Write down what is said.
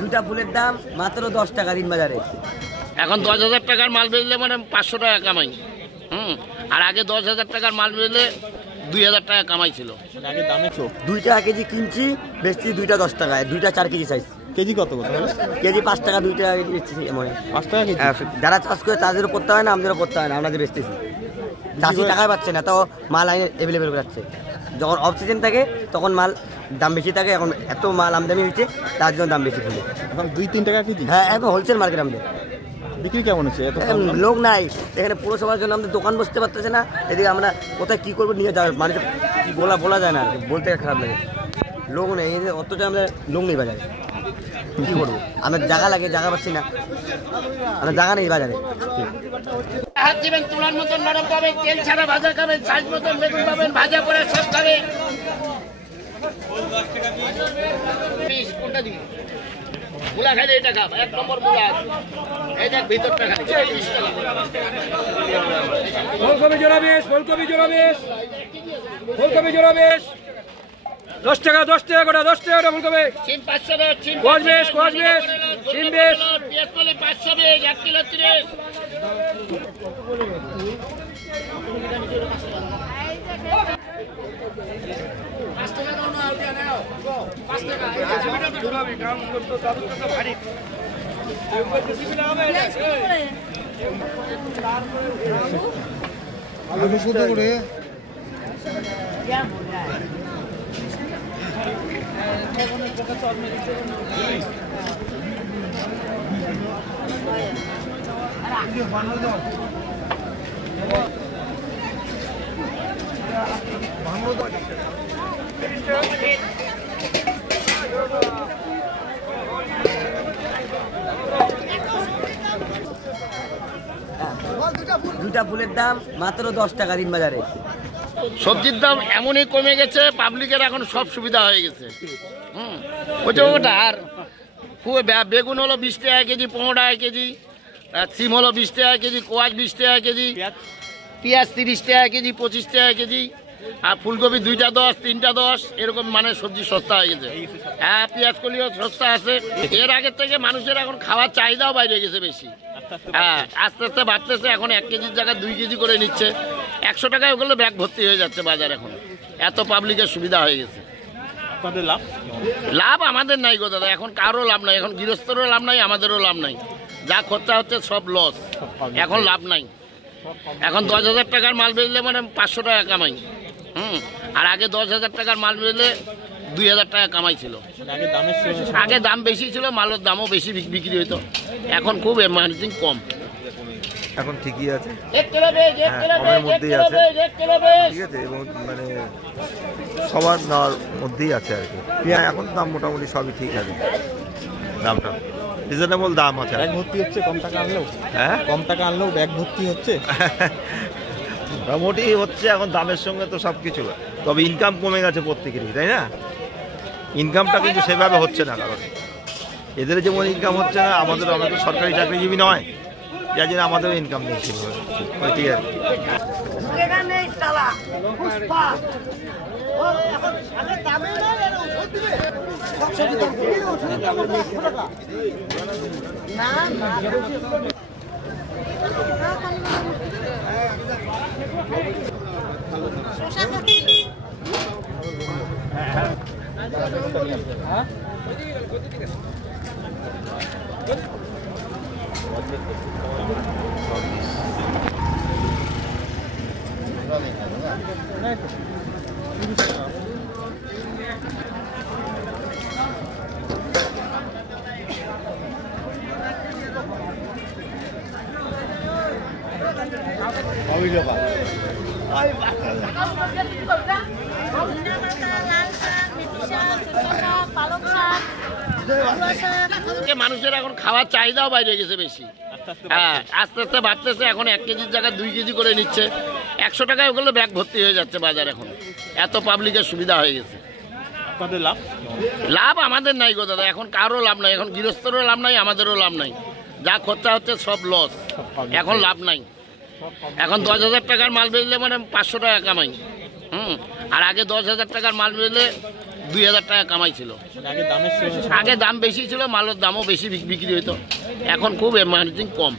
দুইটা ফুলের দাম মাত্র 10 টাকা দিন বাজারে। এখন 10,000 টাকার মাল বেচলে মানে 500 টাকা কামাই। আর আগে 10,000 টাকার মাল বেচলে 2,000 টাকা কামাই ছিল। আগে দামে চোখ 2 টাকা কেজি কিনছি, বেচছি 2টা 10 টাকায়। 2টা 4 কেজি সাইজ। কেজি কত কেজি 5 টাকা, 2 টাকা কেজি বেচছি। এমন 5 টাকা কেজি। যারা চাষ করে তাদেরও করতে হয় না, আমাদেরও করতে হয় না, আমরা যে বেচতেছি। চাষি টাকায় পাচ্ছে না, তো মাল আইনে অ্যাভেলেবেল যাচ্ছে। যখন অফ সিজন থাকে তখন মাল দাম বেশি থাকে। এখন এত মাল আমদানি হয়েছে, তার জন্য দাম বেশি ফুলে। এখন 2-3 টাকা কেজি। হ্যাঁ, এখন হোলসেল মার্কেট আমাদের। বিক্রি কেমন হচ্ছে? লোক নাই এখানে, পুরসভার জন্য আমাদের দোকান বসতে পারতেছে না। এদিকে আমরা কোথায় কী করবো নিয়ে যাবে, মানে কি বলা যায় না, বলতে খারাপ লাগে। লোক নেই, অথচ আমাদের লোক নেই বাজারে। কী করবো, আমাদের জায়গা লাগে, জায়গা পাচ্ছি না, আমরা জায়গা নেই বাজারে। হাত দিবেন তুলার মতন নরম পাবেন, তেল ছাড়া ভাজা খাবেন, সাইজ মতন বেগুন পাবেন, ভাজা করে সব খাবেন। কোনটা দিবি? মূলা খাইলে এটা খাব, 1 নম্বর মূলা। এই দেখ ভিতরটা খালি 20 টাকা। ফুলকপি জোড়া 20, ফুলকপি জোড়া 20, ফুলকপি জোড়া 20, 10 টাকা 10 টাকা গোটা, 10 টাকা গোটা ফুলকপি। চিন 500 টাকা, চিন কোয়াশ 20, কোয়াশ 20, চিন 20, পেঁয়াজ করলে 500 বেশ, 1 কিলো 30। দুইটা ফুলের দাম মাত্র 10 টাকা দিন বাজারে। সবজির দাম এমনই কমে গেছে, পাবলিকের এখন সব সুবিধা হয়ে গেছে। ওটা আর বেগুন হলো 20 টাকা কেজি, 15 টাকা কেজি, সিম হলো 20 টাকা কেজি, কোয়াশ 20 টাকা কেজি, পেঁয়াজ 30 টাকা কেজি, 25 টাকা কেজি, আর ফুলকপি 2টা 10, 3টা 10, এরকম মানে সবজি সস্তা হয়ে গেছে। হ্যাঁ, পেঁয়াজ কলিও সস্তা আছে। এর আগের থেকে মানুষের এখন খাওয়ার চাহিদাও বাইরে গেছে বেশি। হ্যাঁ, আস্তে আস্তে বাড়তেছে। এখন 1 কেজির জায়গায় 2 কেজি করে নিচ্ছে। 100 টাকায় ওগুলো ব্যাগ ভর্তি হয়ে যাচ্ছে বাজার। এখন এত পাবলিকের সুবিধা হয়ে গেছে। লাভ আমাদের নাই গো দাদা, এখন কারো লাভ নাই। এখন গৃহস্থরও লাভ নাই, আমাদেরও লাভ নাই। যা খরচা হচ্ছে সব লস, এখন লাভ নাই। এখন 10,000 টাকার মাল বেচলে মানে 500 টাকা কামাই। আর আগে 10,000 টাকার মাল বেচলে 2,000 টাকা কামাই ছিল। আগে দাম বেশি ছিল, মালের দামও বেশি বিক্রি হইতো। এখন খুব মার্জিন কম। এখন ঠিকই আছে, কমের মধ্যেই আছে, ঠিক আছে, এবং মানে সবার নেওয়ার মধ্যেই আছে আর কি। এখন দাম মোটামুটি সবই ঠিক আছে, দামটা রিজনেবল দাম আছে। ব্যাগ ভর্তি হচ্ছে কম টাকা আনলেও? হ্যাঁ, কম টাকা আনলেও ব্যাগ ভর্তি হচ্ছে মোটামুটি হচ্ছে। এখন দামের সঙ্গে তো সব কিছু, তবে ইনকাম কমে গেছে প্রত্যেকেরই, তাই না? ইনকামটা কিন্তু সেভাবে হচ্ছে না, কারণ এদের যেমন ইনকাম হচ্ছে না, আমাদের সরকারি চাকরিজীবী নয়, যার জন্য আমাদেরও ইনকাম নেই সেভাবে, ঠিক আছে। মানুষের এখন খাওয়ার চাহিদাও বাইরে গেছে বেশি। হ্যাঁ, আস্তে আস্তে বাড়তেছে। এখন 1 কেজির জায়গায় 2 কেজি করে নিচ্ছে। 100 টাকায় ওগুলো ব্যাগ ভর্তি হয়ে যাচ্ছে বাজার। এখন এত পাবলিকের সুবিধা হয়ে গেছে। লাভ আমাদের নাই গো দাদা, এখন কারো লাভ নাই। এখন গৃহস্থরও লাভ নাই, আমাদেরও লাভ নাই। যা খরচা হচ্ছে সব লস, এখন লাভ নাই। এখন 10,000 টাকার মাল বেচলে মানে 500 টাকা কামাই। আর আগে 10,000 টাকার মাল বেচলে 2000 টাকা কামাই ছিল। মানে আগে দামের আগে দাম বেশি ছিল, মালের দামও বেশি বিক্রি হতো, এখন খুব মার্জিন কম।